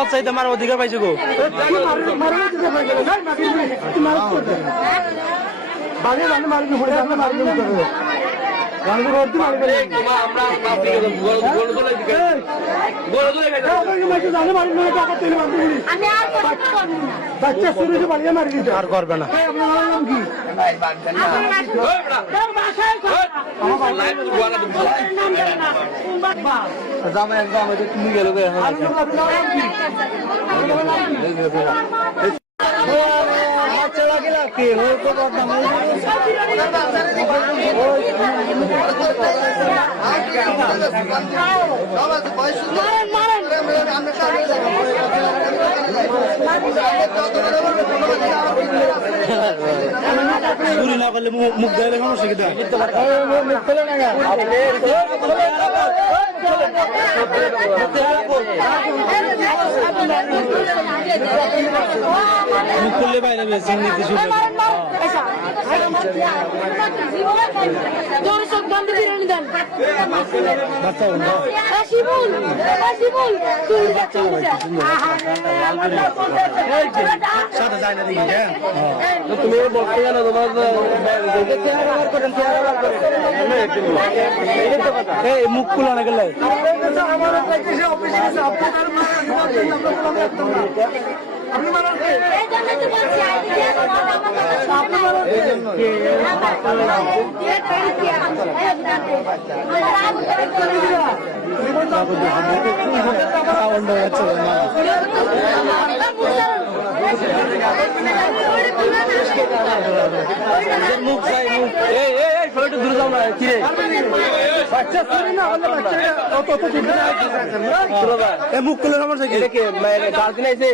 বাচ্চা আমার অধিকার পাইছো গো আর করবে না তুমি গেল চুরি না করলে মুখ দেয় সমস্যা কি মুখ করলে বাইরে নীতি শুরু তুমি বলতে জানো তোমার মুখ খুলে না গেলে মুখ দূরে যাও না কিরে মুখ খুলে সমস্যা কি গার্জেন আইছে